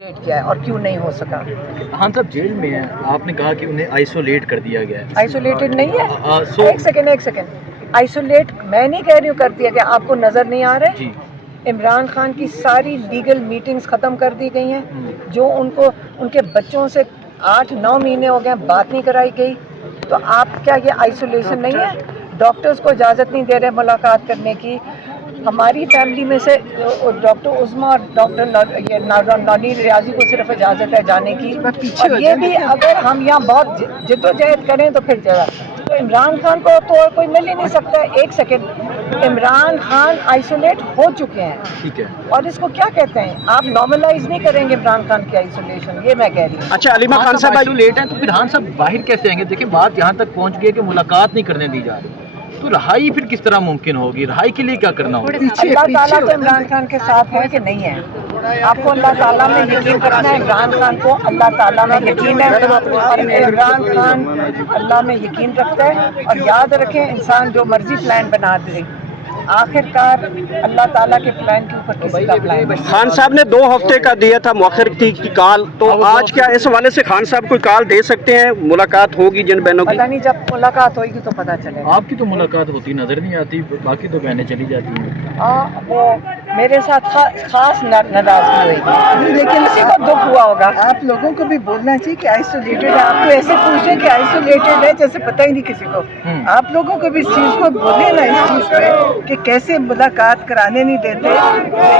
किया है और क्यों नहीं हो सका। हाँ साहब जेल में है, आपने कहा कि उन्हें आइसोलेट कर दिया गया है। आइसोलेटेड नहीं है। एक एक सेकेंड आइसोलेट मैं नहीं कह रही हूँ कर दिया गया, आपको नजर नहीं आ रहा है। जी इमरान खान की सारी लीगल मीटिंग्स ख़त्म कर दी गई हैं। जो उनको उनके बच्चों से 8-9 महीने हो गए बात नहीं कराई गई, तो आप क्या ये आइसोलेशन नहीं है? डॉक्टर्स को इजाज़त नहीं दे रहे मुलाकात करने की। हमारी फैमिली में से डॉक्टर उस्मा और डॉक्टर नौनीर रियाजी को सिर्फ इजाज़त है जाने की, और ये भी अगर हम यहाँ बहुत जिद्दोजहद करें तो फिर जगह तो इमरान खान को तो और कोई मिल ही नहीं सकता। एक सेकेंड, इमरान खान आइसोलेट हो चुके हैं, ठीक है, और इसको क्या कहते हैं, आप नॉर्मलाइज नहीं करेंगे इमरान खान की आइसोलेशन, ये मैं कह रही हूँ। अच्छा अलीमा खान साहब आइसोलेट है तो फिर हाँ साहब बाहर कैसे आएंगे? देखिए बात यहाँ तक पहुँच गई है कि मुलाकात नहीं करने दी जा रही, तो रहाई फिर किस तरह मुमकिन होगी? रहाई के लिए क्या करना होगा? अल्लाह ताला तो इमरान खान के साथ है कि नहीं है? आपको अल्लाह ताला में यकीन रखना है। इमरान खान को अल्लाह ताला में यकीन है, और इमरान खान अल्लाह में यकीन रखता है। और याद रखें, इंसान जो मर्जी प्लान बना दे, आखिरकार अल्लाह ताला के प्लान के ऊपर किसी का प्लान नहीं। खान साहब ने 2 हफ्ते का दिया था मौखर की कॉल, तो आज क्या इस हवाले से खान साहब कोई कॉल दे सकते हैं? मुलाकात होगी जिन बहनों की? पता नहीं, जब मुलाकात होगी तो पता चलेगा। आपकी तो मुलाकात होती नजर नहीं आती, बाकी तो बहनें चली जाती हैं। वो मेरे साथ खास नाराजगी हुई, लेकिन किसी को दुख हुआ होगा। आप लोगों को भी बोलना चाहिए कि आइसोलेटेड है। आपको ऐसे पूछे कि आइसोलेटेड है जैसे पता ही नहीं किसी को। आप लोगों को भी इस चीज़ को बोले ना, इस चीज़ पे कि कैसे मुलाकात कराने नहीं देते,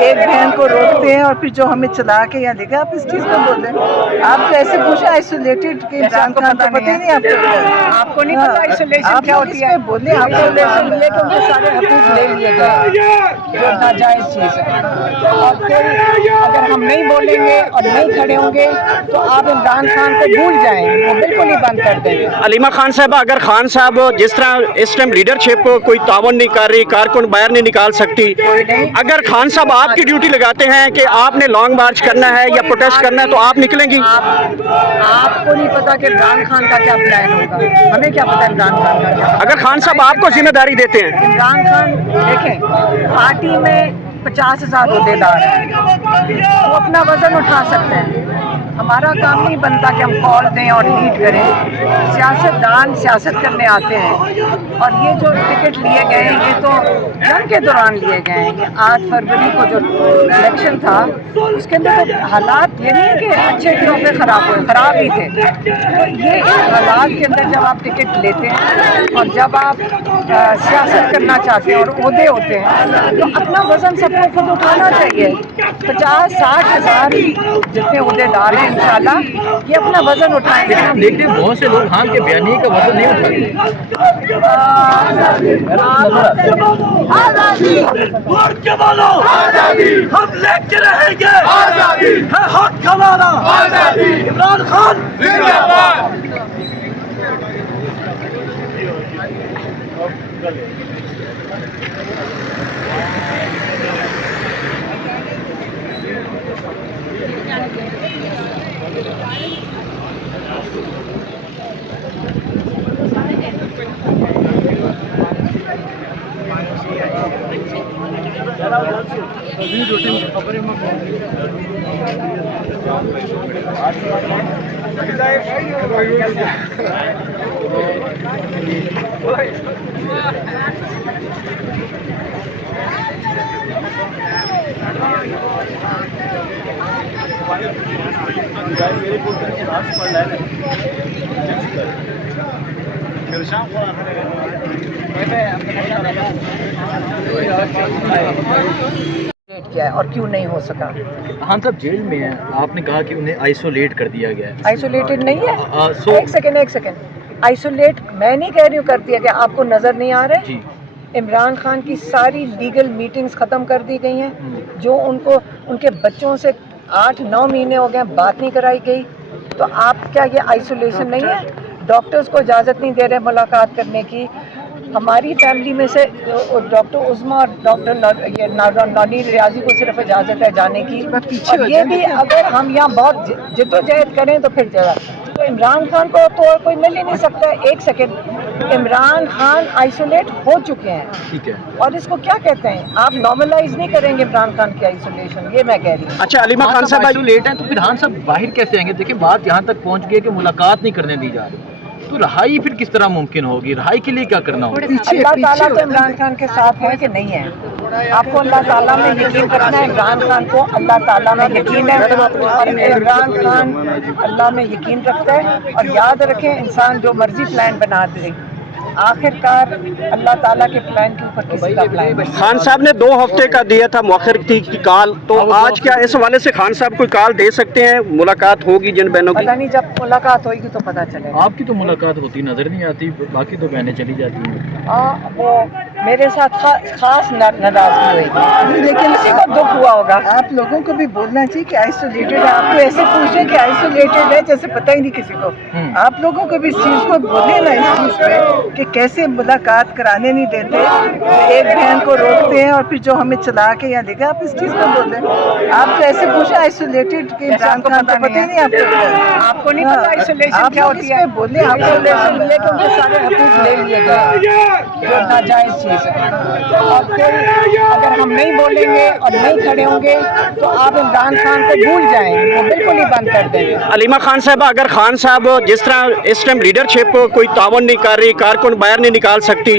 एक बहन को रोकते हैं और फिर जो हमें चला के यहाँ देखा। आप इस चीज़ को बोले, आप तो ऐसे पूछे आइसोलेटेड के इमरान खान को पता ही नहीं आपको नहीं पता आइसोलेशन क्या होती है? बोले आइसोलेशन ये कि उनके सारे हकूक ले लिए गए, जो नाजायज़ चीज़ है। और फिर अगर हम नहीं बोलेंगे और नहीं खड़े होंगे तो आप इमरान खान को भूल जाएं, वो बिल्कुल ही बंद कर देंगे। अलीमा खान साहब, अगर खान साहब जिस तरह इस टाइम लीडरशिप कोई तावन नहीं कर रही, कारकुन बाहर नहीं निकाल सकती, अगर खान साहब आपकी ड्यूटी लगाते हैं कि आपने लॉन्ग मार्च करना है या प्रोटेस्ट करना है, तो आप निकलेंगी? आपको नहीं पता कि इमरान खान का क्या प्लान होगा, हमें क्या पता इमरान खान का क्या। अगर खान साहब आपको जिम्मेदारी देते हैं? इमरान खान देखें, पार्टी में 50,000 अहदेदार हैं, वो अपना वजन उठा सकते हैं। हमारा काम नहीं बनता कि हम कॉल दें और लीड करें। सियासतदान सियासत करने आते हैं, और ये जो टिकट लिए गए हैं ये तो जंग के दौरान लिए गए हैं। ये 8 फरवरी को जो इलेक्शन था उसके अंदर तो हालात ये नहीं है कि अच्छे दिनों पे ख़राब हुए, ख़राब ही थे। तो ये हालात के अंदर जब आप टिकट लेते हैं और जब आप सियासत करना चाहते हैं और ओहदे होते हैं, तो अपना वज़न सबको खुद उठाना चाहिए। 50-60 हज़ार जितने ओहदेदार हैं इंशाल्लाह ये अपना वज़न उठाएंगे। हम देख रहे हैं बहुत से लोग खान के बयानी का वजन नहीं उठाते। आजादी हम लेके रहेंगे, आजादी है हक हमारा, आजादी इमरान खान जिंदाबाद। किया है और क्यों नहीं हो सका। हाँ साहब जेल में है, आपने कहा कि उन्हें आइसोलेट कर दिया गया है। आइसोलेटेड नहीं है। एक एक सेकेंड आइसोलेट मैं नहीं कह रही हूँ कर दिया गया, आपको नजर नहीं आ रहा है? जी इमरान खान की सारी लीगल मीटिंग्स ख़त्म कर दी गई हैं। जो उनको उनके बच्चों से 8-9 महीने हो गए बात नहीं कराई गई, तो आप क्या ये आइसोलेशन नहीं है? डॉक्टर्स को इजाज़त नहीं दे रहे मुलाकात करने की। हमारी फैमिली में से डॉक्टर उस्मा और डॉक्टर नौनीर रियाजी को सिर्फ इजाज़त है जाने की, और ये भी अगर हम यहाँ बहुत जिद्दोजहद करें तो फिर जगह तो इमरान खान को तो और कोई मिल ही नहीं सकता। एक सेकेंड, इमरान खान आइसोलेट हो चुके हैं ठीक है। और इसको क्या कहते हैं, आप नॉर्मलाइज नहीं करेंगे इमरान खान की आइसोलेशन, ये मैं कह रही हूँ। अच्छा अलीमा खान साहब आइसोलेट हैं तो फिर खान साहब बाहर कैसे आएंगे? देखिए बात यहाँ तक पहुँच गई है कि मुलाकात नहीं करने दी जा रही, तो रहाई फिर किस तरह मुमकिन होगी? रहाई के लिए क्या करना होगा? अल्लाह ताला तो इमरान खान के साथ है कि नहीं है? आपको अल्लाह ताला में यकीन रखना है। इमरान खान को अल्लाह ताला में यकीन है और इमरान खान अल्लाह में यकीन रखता है। और याद रखें, इंसान जो मर्जी प्लान बना दे, आखिरकार अल्लाह ताला के प्लान के ऊपर किसी का प्लान नहीं। खान साहब ने 2 हफ्ते का दिया था मौखर की कॉल, तो आज क्या इस हवाले से खान साहब कोई कॉल दे सकते हैं? मुलाकात होगी जिन बहनों की? पता नहीं, जब मुलाकात होगी तो पता चलेगा। आपकी तो मुलाकात होती नजर नहीं आती, बाकी तो बहनें चली जाती हैं। वो मेरे साथ खास नाराजगी हुई, लेकिन किसी को दुख हुआ होगा। आप लोगों को भी बोलना चाहिए कि आइसोलेटेड है। आपको ऐसे पूछे कि आइसोलेटेड है जैसे पता ही नहीं किसी को। आप लोगों को भी इस चीज़ को बोले ना, इस चीज़ पे कि कैसे मुलाकात कराने नहीं देते, एक बहन को रोकते हैं और फिर जो हमें चला के यहाँ लेके, आप इस चीज़ को बोले। आपको ऐसे पूछे आइसोलेटेड कि इमरान खान को पता ही नहीं आपको नहीं पता आइसोलेशन क्या होती है? बोले आइसोलेशन ये कि उनके सारे हकूक ले लिए गए, जो नाजायज़ चीज़ है। और फिर अगर हम नहीं बोलेंगे और नहीं खड़े होंगे तो आप इमरान खान को भूल जाएं, वो बिल्कुल ही बंद कर देंगे। अलीमा खान साहब, अगर खान साहब जिस तरह इस टाइम लीडरशिप कोई तावन नहीं कर रही, कारकुन बाहर नहीं निकाल सकती,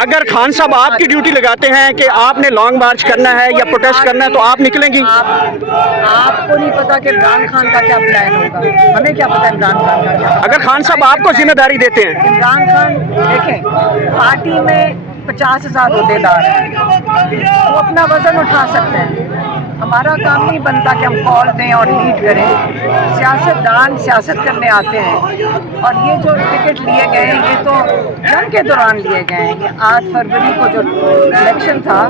अगर खान साहब आपकी ड्यूटी लगाते हैं कि आपने लॉन्ग मार्च करना है या प्रोटेस्ट करना है, तो आप निकलेंगी? आपको नहीं पता कि इमरान खान का क्या प्लान होगा, हमें क्या पता इमरान खान का क्या। अगर खान साहब आपको जिम्मेदारी देते हैं? इमरान खान देखें, पार्टी में 50,000 अहदेदार हैं, वो अपना वजन उठा सकते हैं। हमारा काम नहीं बनता कि हम कॉल दें और लीड करें। सियासतदान सियासत करने आते हैं और ये जो टिकट लिए गए हैं ये तो जंग के दौरान लिए गए हैं। ये 8 फरवरी को जो इलेक्शन था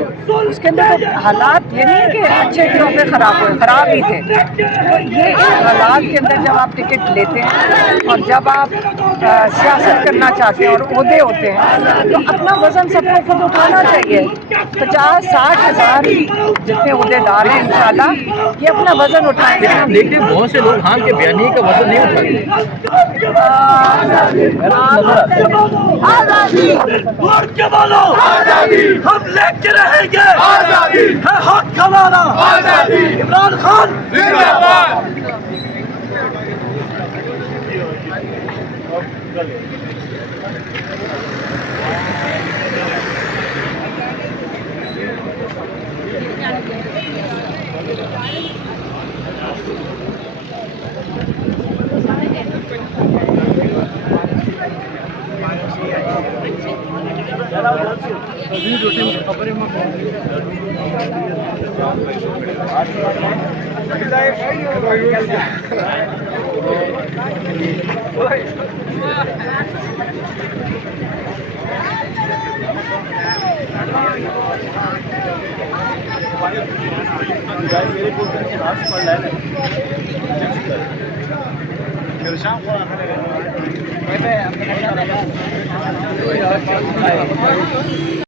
उसके अंदर तो हालात ये नहीं है कि अच्छे दिनों पे ख़राब हुए, ख़राब ही थे। तो ये हालात के अंदर जब आप टिकट लेते हैं और जब आप सियासत करना चाहते हैं और ओहदे होते हैं तो अपना वज़न सबको खुद उठाना चाहिए। 50-60 हज़ार जितने ओहदेदार हैं इंशाल्लाह ये अपना वज़न उठाएंगे। लेकिन हम देखते हैं बहुत से लोग खान के बयानी का वजन नहीं उठाते। आजादी के बोलो, आजादी हम लेके रहेंगे, आजादी है हक हमारा, आजादी इमरान खान जिंदाबाद।